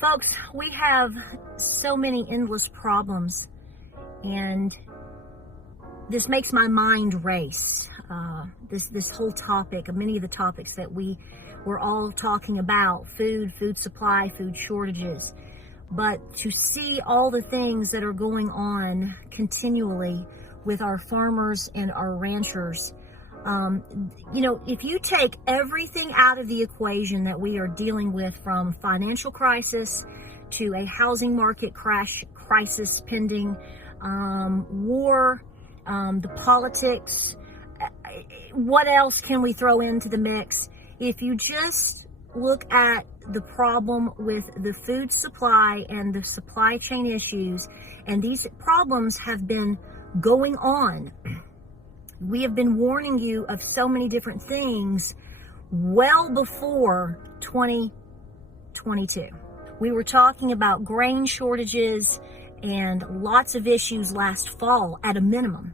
Folks, we have so many endless problems, and this makes my mind race. This whole topic, many of the topics that we're all talking about, food supply, food shortages, but to see all the things that are going on continually with our farmers and our ranchers. If you take everything out of the equation that we are dealing with, from financial crisis to a housing market crisis pending, war, the politics, what else can we throw into the mix? If you just look at the problem with the food supply and the supply chain issues, and these problems have been going on. We have been warning you of so many different things well before 2022. We were talking about grain shortages and lots of issues last fall at a minimum.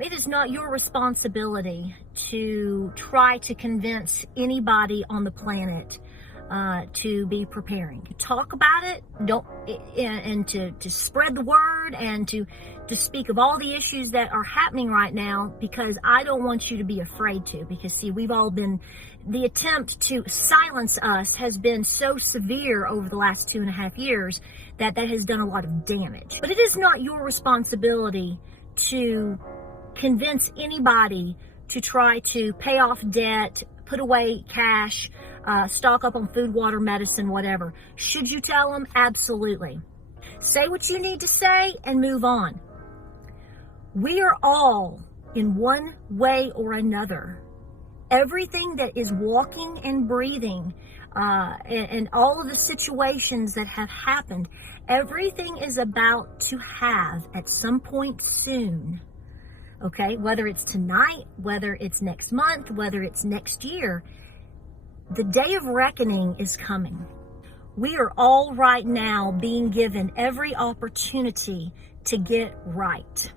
It is not your responsibility to try to convince anybody on the planet to be preparing. Talk about it, and to spread the word, and to speak of all the issues that are happening right now, because I don't want you to be afraid to, because see, the attempt to silence us has been so severe over the last 2.5 years that has done a lot of damage. But it is not your responsibility to convince anybody to try to pay off debt, put away cash, stock up on food, water, medicine, whatever. Should you tell them? Absolutely. Say what you need to say and move on. We are all, in one way or another, everything that is walking and breathing, and all of the situations that have happened, everything is about to have at some point soon. Okay, whether it's tonight, whether it's next month, whether it's next year, the day of reckoning is coming. We are all right now being given every opportunity to get right.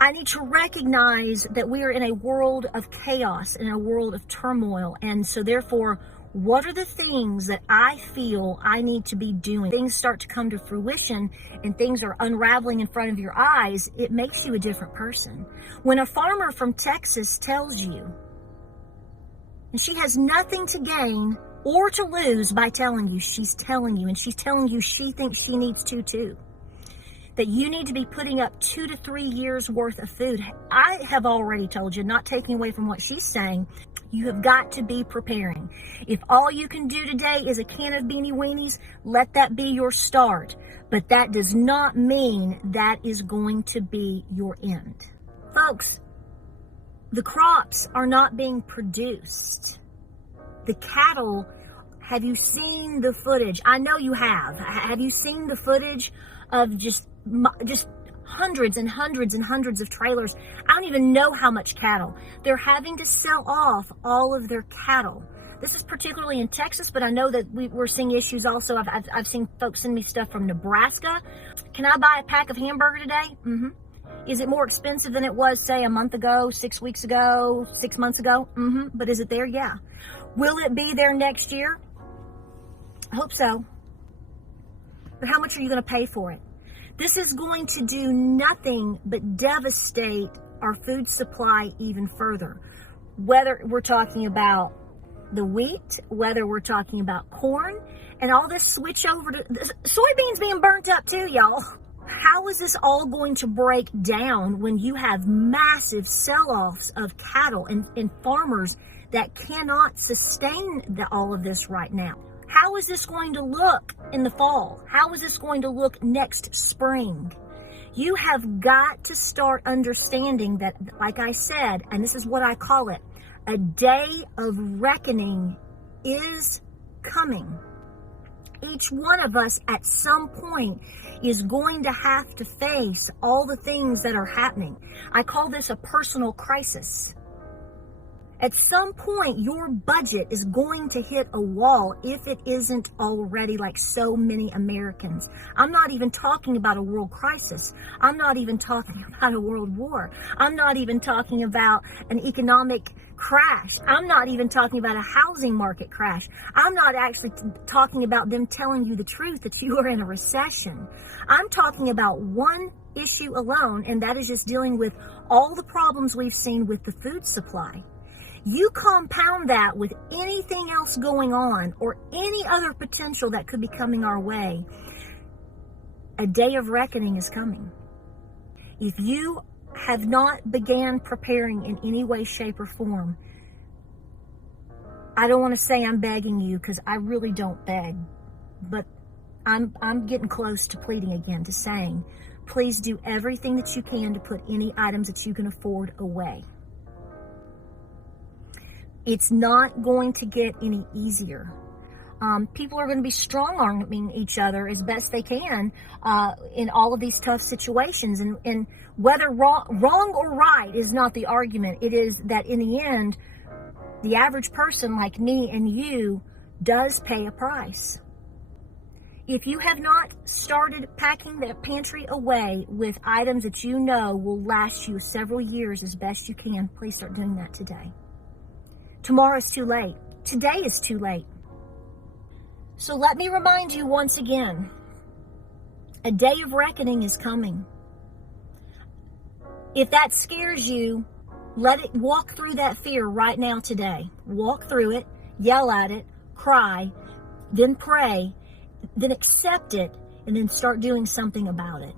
I need to recognize that we are in a world of chaos, in a world of turmoil, and so therefore, what are the things that I feel I need to be doing? Things start to come to fruition and things are unraveling in front of your eyes. It makes you a different person. When a farmer from Texas tells you, and she has nothing to gain or to lose by telling you, she's telling you, and she's telling you she thinks she needs to too, that you need to be putting up 2 to 3 years worth of food. I have already told you, not taking away from what she's saying, you have got to be preparing. If all you can do today is a can of Beanie Weenies, let that be your start. But that does not mean that is going to be your end. Folks, the crops are not being produced. The cattle, have you seen the footage? I know you have. Have you seen the footage of just hundreds and hundreds and hundreds of trailers? I don't even know how much cattle. They're having to sell off all of their cattle. This is particularly in Texas, but I know that we're seeing issues also. I've seen folks send me stuff from Nebraska. Can I buy a pack of hamburger today? Mm-hmm. Is it more expensive than it was, say, a month ago, 6 weeks ago, 6 months ago? Mm-hmm. But is it there? Yeah. Will it be there next year? I hope so. But how much are you going to pay for it? This is going to do nothing but devastate our food supply even further. Whether we're talking about the wheat, whether we're talking about corn, and all this switch over to soybeans being burnt up too, y'all. How is this all going to break down when you have massive sell-offs of cattle and farmers that cannot sustain all of this right now? How is this going to look in the fall? How is this going to look next spring? You have got to start understanding that, like I said, and this is what I call it, a day of reckoning is coming. Each one of us at some point is going to have to face all the things that are happening. I call this a personal crisis. At some point, your budget is going to hit a wall if it isn't already, like so many Americans. I'm not even talking about a world crisis. I'm not even talking about a world war. I'm not even talking about an economic crash. I'm not even talking about a housing market crash. I'm not actually talking about them telling you the truth that you are in a recession. I'm talking about one issue alone, and that is just dealing with all the problems we've seen with the food supply. You compound that with anything else going on or any other potential that could be coming our way, a day of reckoning is coming. If you have not began preparing in any way, shape, or form, I don't want to say I'm begging you, because I really don't beg, but I'm getting close to pleading again, to saying, please do everything that you can to put any items that you can afford away. It's not going to get any easier. People are going to be strong-arming each other as best they can in all of these tough situations. And whether wrong or right is not the argument. It is that in the end, the average person like me and you does pay a price. If you have not started packing the pantry away with items that you know will last you several years as best you can, please start doing that today. Tomorrow is too late. Today is too late. So let me remind you once again, a day of reckoning is coming. If that scares you, let it walk through that fear right now today. Walk through it, yell at it, cry, then pray, then accept it, and then start doing something about it.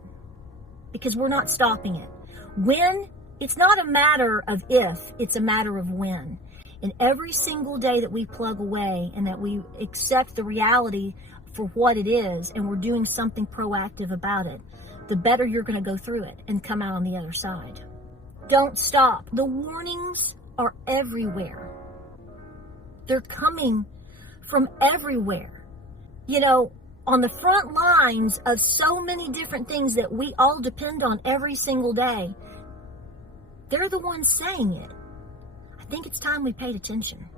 Because we're not stopping it. When, it's not a matter of if, it's a matter of when. And every single day that we plug away and that we accept the reality for what it is, and we're doing something proactive about it, the better you're going to go through it and come out on the other side. Don't stop. The warnings are everywhere. They're coming from everywhere. You know, on the front lines of so many different things that we all depend on every single day, they're the ones saying it. I think it's time we paid attention.